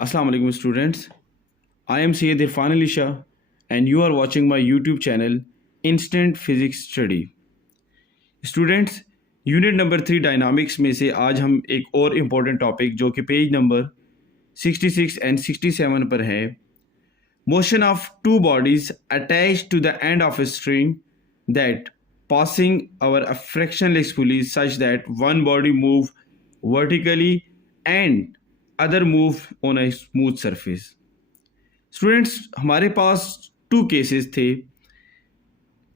Assalamu alaikum students. I am Syed Irfan Ali Shah and you are watching my YouTube channel Instant Physics Study. Students unit number 3 dynamics में से आज हम एक और important topic जो कि page number 66 and 67 पर है, motion of two bodies attached to the end of a string that passing over a frictionless pulley such that one body move vertically and other move on a smooth surface. Students हमारे पास to cases थे।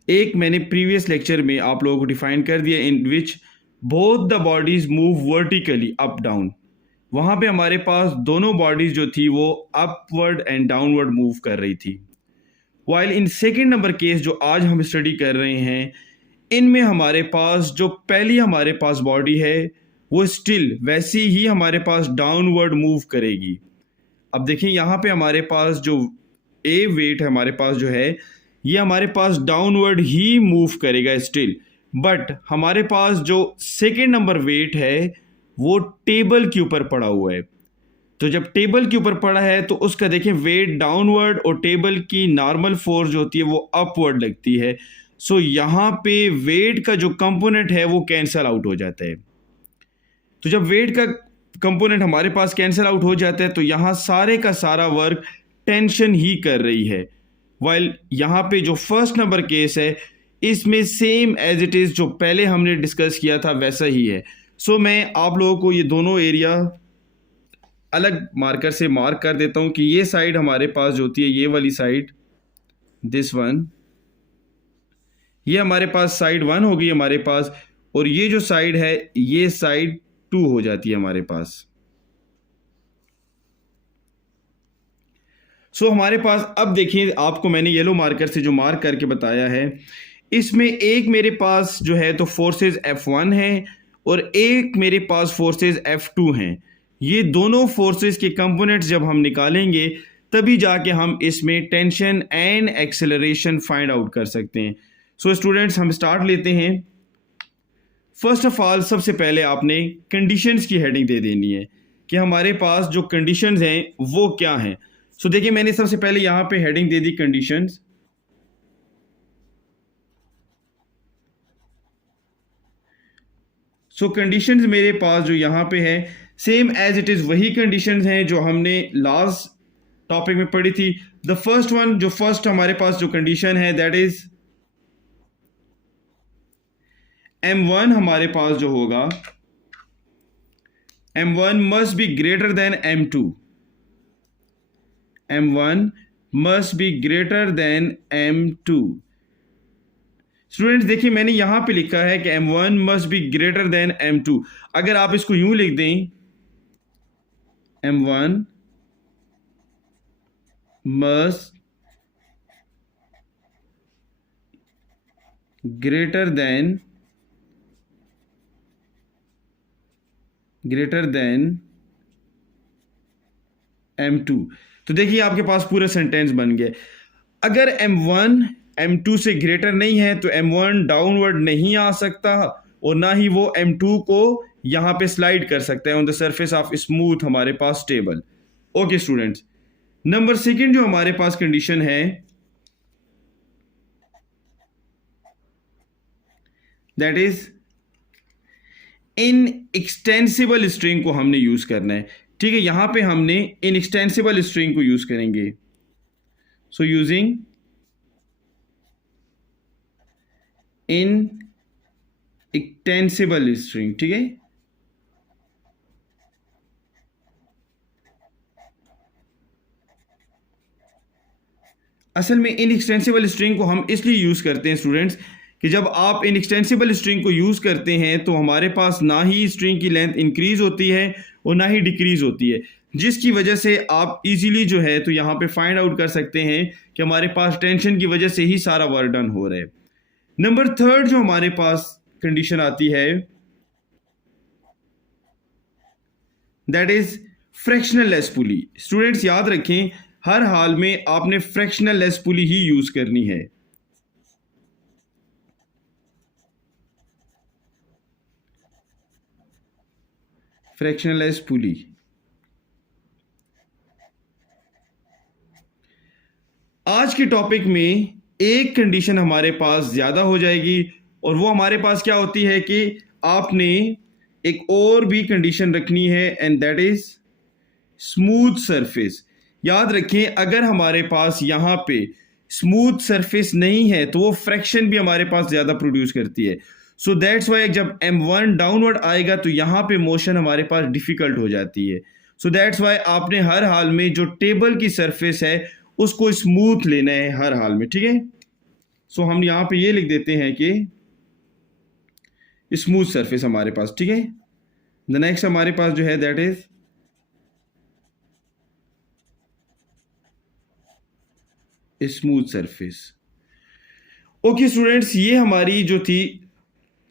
एक मैंने previous lecture में आप लोगों को define कर दिया in which both the bodies move vertically up down. वहाँ पे हमारे पास दोनों बॉडीज जो थी वो अपवर्ड एंड डाउनवर्ड मूव कर रही थी। While in second number case जो आज हम स्टडी कर रहे हैं, इनमें हमारे पास जो पहली हमारे पास बॉडी है वो स्टिल वैसी ही हमारे पास डाउनवर्ड मूव करेगी। अब देखिए यहाँ पे हमारे पास जो ए वेट है हमारे पास जो है ये हमारे पास डाउनवर्ड ही मूव करेगा स्टिल, बट हमारे पास जो सेकेंड नंबर वेट है वो टेबल के ऊपर पड़ा हुआ है। तो जब टेबल के ऊपर पड़ा है तो उसका देखें वेट डाउनवर्ड और टेबल की नॉर्मल फोर्स जो होती है वो अपवर्ड लगती है। सो यहाँ पे वेट का जो कंपोनेंट है वो कैंसल आउट हो जाता है। तो जब वेट का कंपोनेंट हमारे पास कैंसिल आउट हो जाता है तो यहाँ सारे का सारा वर्क टेंशन ही कर रही है। वाइल यहाँ पे जो फर्स्ट नंबर केस है इसमें सेम एज इट इज़ जो पहले हमने डिस्कस किया था वैसा ही है। सो मैं आप लोगों को ये दोनों एरिया अलग मार्कर से मार्क कर देता हूँ कि ये साइड हमारे पास जो होती है ये वाली साइड, दिस वन, ये हमारे पास साइड 1 होगी हमारे पास, और ये जो साइड है ये साइड 2 हो जाती है हमारे पास। सो हमारे पास अब देखिए आपको मैंने येलो मार्कर से जो मार्क करके बताया है इसमें एक मेरे पास जो है तो फोर्सेस F1 है और एक मेरे पास फोर्सेस F2 हैं। ये दोनों फोर्सेस के कंपोनेंट्स जब हम निकालेंगे तभी जाके हम इसमें tension and acceleration find out कर सकते हैं। सो स्टूडेंट्स हम स्टार्ट लेते हैं। फर्स्ट ऑफ ऑल सबसे पहले आपने कंडीशंस की हेडिंग दे देनी है कि हमारे पास जो कंडीशंस हैं वो क्या हैं। सो देखिए मैंने सबसे पहले यहाँ पे heading they the conditions. So conditions मेरे पास जो यहाँ पे है सेम एज इट इज वही कंडीशंस हैं जो हमने लास्ट टॉपिक में पढ़ी थी। द फर्स्ट वन, जो फर्स्ट हमारे पास जो कंडीशन है दैट इज M1 हमारे पास जो होगा M1 must be greater than M2. M1 must be greater than M2. Students देखिए मैंने यहां पे लिखा है कि M1 must be greater than M2। अगर आप इसको यूं लिख दें M1 must greater than M2, तो देखिए आपके पास पूरा सेंटेंस बन गया। अगर M1 M2 से ग्रेटर नहीं है तो M1 डाउनवर्ड नहीं आ सकता और ना ही वो M2 को यहां पे स्लाइड कर सकता है on the surface of smooth हमारे पास table. Okay students, number second जो हमारे पास कंडीशन है that is inextensible string को हमने यूज करना है। ठीक है, यहां पे हमने इन एक्सटेंसिबल स्ट्रिंग को यूज करेंगे। So using in extensible string, ठीक है। असल में इन एक्सटेंसिबल स्ट्रिंग को हम इसलिए यूज करते हैं स्टूडेंट्स कि जब आप इन एक्सटेंसिबल स्ट्रिंग को यूज करते हैं तो हमारे पास ना ही स्ट्रिंग की लेंथ इंक्रीज होती है और ना ही डिक्रीज होती है, जिसकी वजह से आप इजीली जो है तो यहाँ पे फाइंड आउट कर सकते हैं कि हमारे पास टेंशन की वजह से ही सारा वर्क डन हो रहा है। नंबर थर्ड जो हमारे पास कंडीशन आती है that is fractional less pulley. Students याद रखें हर हाल में आपने फ्रैक्शनल लेस पुली ही यूज करनी है। फ्रैक्शनल लेस पुली आज के टॉपिक में एक कंडीशन हमारे पास ज़्यादा हो जाएगी और वो हमारे पास क्या होती है कि आपने एक और भी कंडीशन रखनी है and that is smooth surface. याद रखें, अगर हमारे पास यहाँ पे स्मूथ सरफेस नहीं है तो वो फ्रैक्शन भी हमारे पास ज़्यादा प्रोड्यूस करती है। सो दैट्स वाई जब M1 डाउनवर्ड आएगा तो यहाँ पे मोशन हमारे पास डिफिकल्ट हो जाती है। सो दैट्स वाई आपने हर हाल में जो टेबल की सरफेस है उसको स्मूथ लेना है हर हाल में, ठीक है। सो हम यहाँ पे ये लिख देते हैं कि स्मूथ सरफेस हमारे पास, ठीक है। द नेक्स्ट हमारे पास जो है that is smooth surface. Okay students, ये हमारी जो थी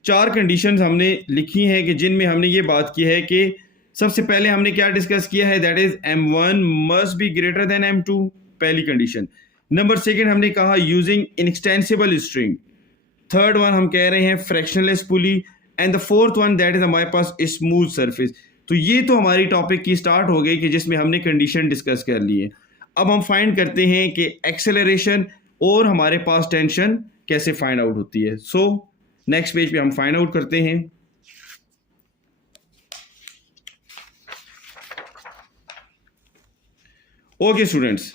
4 कंडीशंस हमने लिखी हैं कि जिनमें हमने ये बात की है कि सबसे पहले हमने क्या डिस्कस किया है, that is M1 must be greater than M2, पहली कंडीशन। नंबर सेकंड हमने कहा using inextensible string. Third one हम कह रहे हैं frictionless pulley and the fourth one that is हमारे पास स्मूथ सरफेस। तो ये तो हमारी टॉपिक की स्टार्ट हो गई कि जिसमें हमने कंडीशन डिस्कस कर ली है। अब हम फाइंड करते हैं कि एक्सेलरेशन और हमारे पास टेंशन कैसे फाइंड आउट होती है। सो नेक्स्ट पेज पे हम फाइंड आउट करते हैं। ओके स्टूडेंट्स,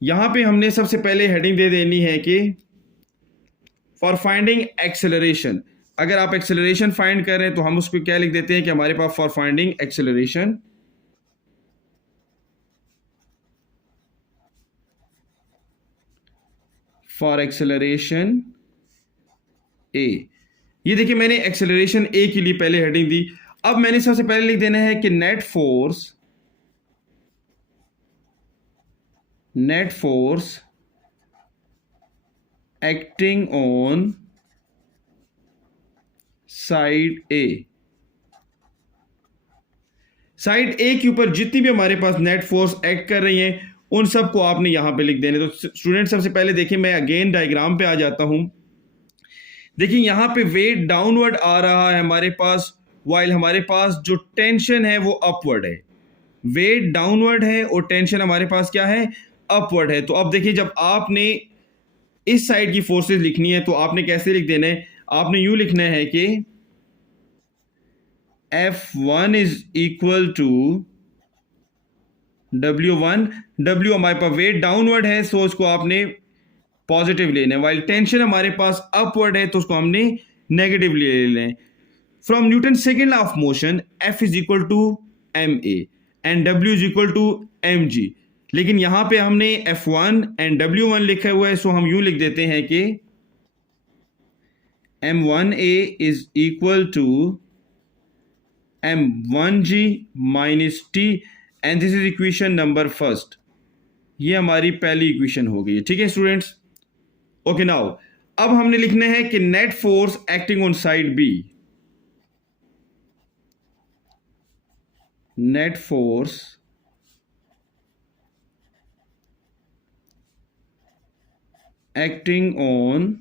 यहां पे हमने सबसे पहले हेडिंग दे देनी है कि फॉर फाइंडिंग एक्सेलरेशन। अगर आप एक्सेलरेशन फाइंड कर रहे हैं तो हम उसको क्या लिख देते हैं कि हमारे पास for finding acceleration for acceleration A. ये देखिए मैंने एक्सेलरेशन ए के लिए पहले हेडिंग दी। अब मैंने सबसे पहले लिख देना है कि net force acting on side A. Side A के ऊपर जितनी भी हमारे पास नेट फोर्स एक्ट कर रही हैं उन सबको आपने यहां पे लिख देने। तो स्टूडेंट सबसे पहले देखिए, मैं अगेन डायग्राम पे आ जाता हूं। देखिए यहां पे वेट डाउनवर्ड आ रहा है हमारे पास, वाइल हमारे पास जो टेंशन है वो अपवर्ड है। वेट डाउनवर्ड है और टेंशन हमारे पास क्या है, अपवर्ड है। तो अब देखिए जब आपने इस साइड की फोर्सेस लिखनी है तो आपने कैसे लिख देना है, आपने यूं लिखना है कि F1 is equal to W1। W हमारे पास वेट डाउनवर्ड है सो उसको आपने पॉजिटिव लेना है, वाइल टेंशन हमारे पास अपवर्ड है तो उसको हमने नेगेटिव ले लेना है। From Newton second law of motion F is equal to ma and W is equal to mg। लेकिन यहां पे हमने F1 एंड W1 लिखा हुआ है सो हम यूं लिख देते हैं कि m1a is equal to m1g minus t and this is equation number first. ये हमारी पहली इक्वेशन हो गई है, ठीक है स्टूडेंट्स। ओके नाउ अब हमने लिखना है कि net force acting on side B. Net force acting on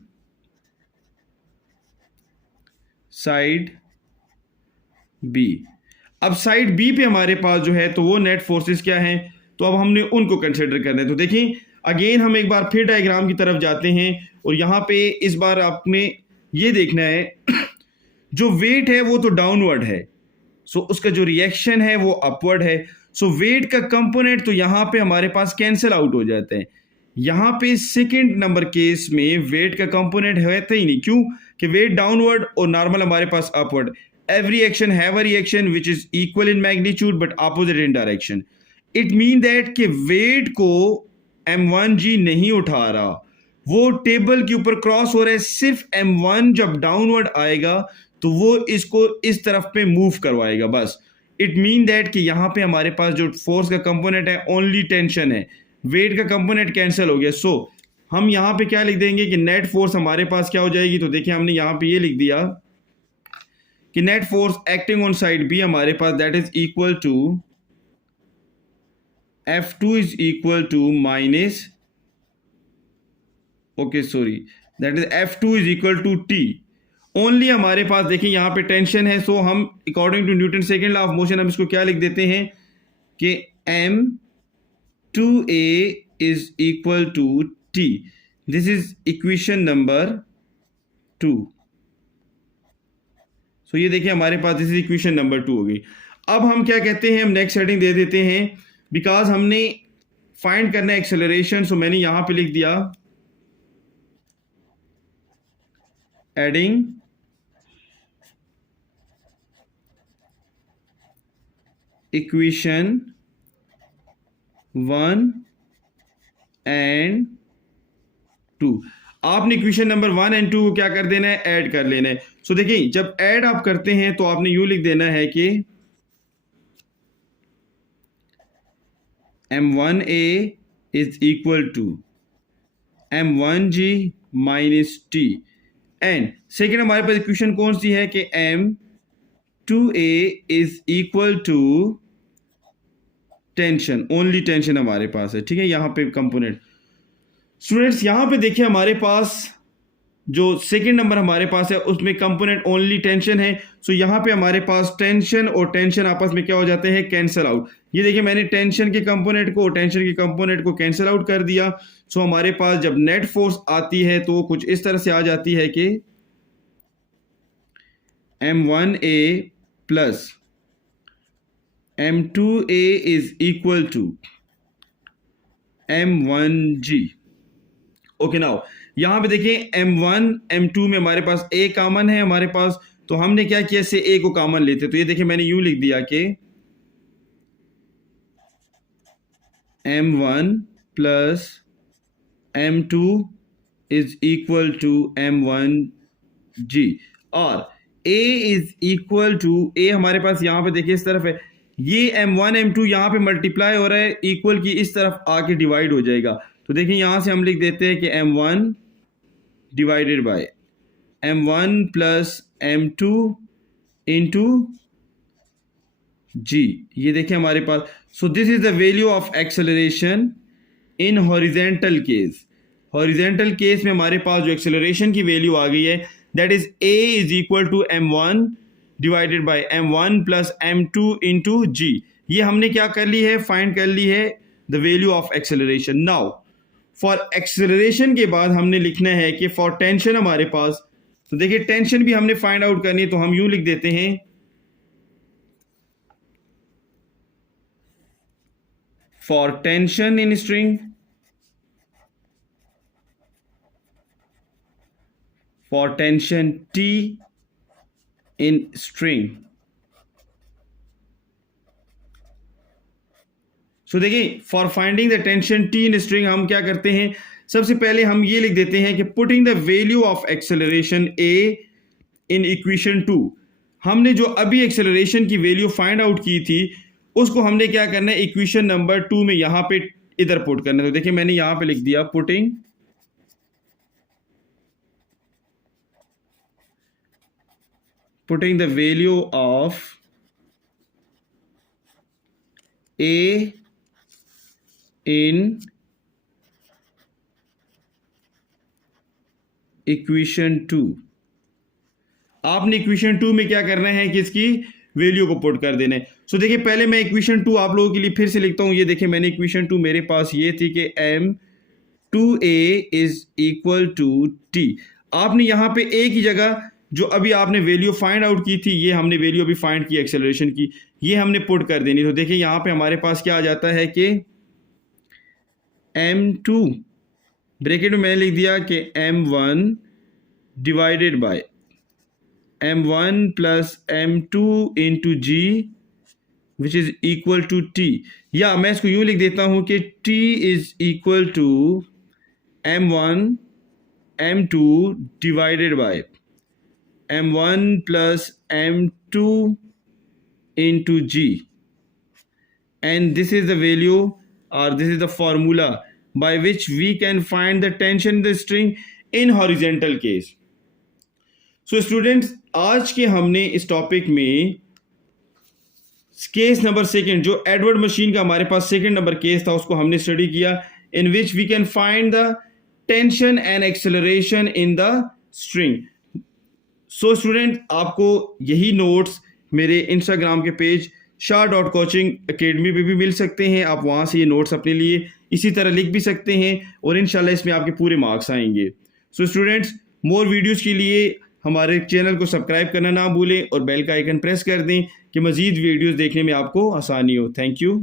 side B. अब साइड बी पे हमारे पास जो है तो वो नेट फोर्सेस क्या हैं, तो अब हमने उनको कंसिडर करना है। तो देखिए अगेन हम एक बार फिर डायग्राम की तरफ जाते हैं और यहां पे इस बार आपने ये देखना है जो वेट है वो तो डाउनवर्ड है, सो उसका जो रिएक्शन है वो अपवर्ड है। सो वेट का कंपोनेंट तो यहां पे हमारे पास कैंसिल आउट हो जाते हैं। यहां पे सेकंड नंबर केस में वेट का कंपोनेंट है तो ही नहीं, क्यों कि वेट डाउनवर्ड और नॉर्मल हमारे पास upward. every action have a reaction which is equal in magnitude but opposite in direction. It mean that कि वेट को m1g नहीं उठा रहा, वो टेबल के ऊपर क्रॉस हो रहा है। सिर्फ m1 जब डाउनवर्ड आएगा तो वो इसको इस तरफ पे मूव करवाएगा बस। इट मीन दैट कि यहाँ पे हमारे पास जो फोर्स का कंपोनेंट है ओनली टेंशन है, वेट का कंपोनेंट कैंसिल हो गया। सो हम यहाँ पे क्या लिख देंगे कि नेट फोर्स हमारे पास क्या हो जाएगी। तो देखिए हमने यहाँ पे ये लिख दिया कि net force acting on side B हमारे पास that is equal to F2 is equal to minus that is F2 is equal to T। Only हमारे पास देखिए यहाँ पे टेंशन है, सो हम according to Newton second law of motion हम इसको क्या लिख देते हैं कि M2a is equal to T. This is equation number 2. So ये देखिए हमारे पास दिस इज इक्वेशन नंबर 2 हो गई. अब हम क्या कहते हैं, हम नेक्स्ट हेडिंग दे देते हैं बिकॉज हमने फाइंड करना है एक्सेलरेशन. सो मैंने यहां पे लिख दिया एडिंग इक्वेशन 1 एंड 2. आपने इक्वेशन नंबर 1 एंड 2 को क्या कर देना है, ऐड कर लेना है. सो देखिए जब ऐड आप करते हैं तो आपने यूं लिख देना है कि m1a is equal to m1g minus T. एंड सेकेंड हमारे पास इक्वेशन कौन सी है कि m2a is equal to tension, only tension हमारे पास है. ठीक है, यहां पे कंपोनेंट. स्टूडेंट्स यहां पे देखिए हमारे पास जो सेकंड नंबर हमारे पास है उसमें कंपोनेंट ओनली टेंशन है. सो यहां पे हमारे पास टेंशन और टेंशन आपस में क्या हो जाते हैं, कैंसिल आउट. ये देखिए मैंने टेंशन के कंपोनेंट को टेंशन के कंपोनेंट को कैंसिल आउट कर दिया. सो हमारे पास जब नेट फोर्स आती है तो कुछ इस तरह से आ जाती है कि m1a plus m2a is equal to m1g. Okay now यहां पे देखिए m1 m2 में हमारे पास a कॉमन है हमारे पास. तो हमने क्या किया, इससे a को कॉमन लेते. तो ये देखिए मैंने यूं लिख दिया कि m1 plus m2 is equal to m1g और a is equal to a हमारे पास यहां पे देखिए इस तरफ है. ये m1 m2 यहां पे मल्टीप्लाई हो रहा है, इक्वल की इस तरफ आके डिवाइड हो जाएगा. तो देखिए यहां से हम लिख देते हैं कि m1 divided by m1 plus m2 into g. ये देखिए हमारे पास. So this is the value of acceleration in horizontal case. Horizontal case में हमारे पास जो एक्सेलरेशन की वैल्यू आ गई है that is a is equal to m1 divided by m1 plus m2 into g. ये हमने क्या कर ली है, फाइंड कर ली है the value of acceleration. Now for acceleration के बाद हमने लिखना है कि फॉर टेंशन हमारे पास. तो देखिए टेंशन भी हमने फाइंड आउट करनी है. तो हम यूं लिख देते हैं for tension in string, for tension T in string. सो देखिए for finding the tension T in string हम क्या करते हैं, सबसे पहले हम ये लिख देते हैं कि putting the value of acceleration A in equation 2. हमने जो अभी एक्सेलरेशन की वैल्यू फाइंड आउट की थी उसको हमने क्या करना है, इक्वेशन नंबर 2 में यहां पे इधर पुट करना है. तो देखिए मैंने यहां पे लिख दिया putting the value of A in equation 2. आपने इक्वेशन 2 में क्या करना है कि इसकी वैल्यू को पुट कर देना है. सो देखिए पहले मैं इक्वेशन 2 आप लोगों के लिए फिर से लिखता हूं. ये देखिए मैंने इक्वेशन 2 मेरे पास ये थी कि m2a is equal to t. आपने यहां पे a की जगह जो अभी आपने वैल्यू फाइंड आउट की थी, ये हमने वैल्यू अभी फाइंड की एक्सेलरेशन की, ये हमने पुट कर देनी. तो देखिए यहां पे हमारे पास क्या आ जाता है कि m2 ब्रैकेट में मैंने लिख दिया कि m1 divided by m1 plus m2 into g which is equal to t. या मैं इसको यूं लिख देता हूं कि t is equal to m1 m2 divided by m1 plus m2 into g, and this is the value or this is the formula by which we can find the tension in the string in horizontal case. So students आज के हमने इस topic में case number second जो Edward machine का हमारे पास second number case था उसको हमने स्टडी किया, in which we can find the tension and acceleration in the string. So student आपको यही नोट्स मेरे इंस्टाग्राम के पेज shah.coaching academy पे भी मिल सकते हैं। आप वहाँ से ये नोट्स अपने लिए इसी तरह लिख भी सकते हैं और इंशाल्लाह इसमें आपके पूरे मार्क्स आएंगे। सो स्टूडेंट्स, मोर वीडियोस के लिए हमारे चैनल को सब्सक्राइब करना ना भूलें और बेल का आइकन प्रेस कर दें कि मज़ीद वीडियोस देखने में आपको आसानी हो। Thank you.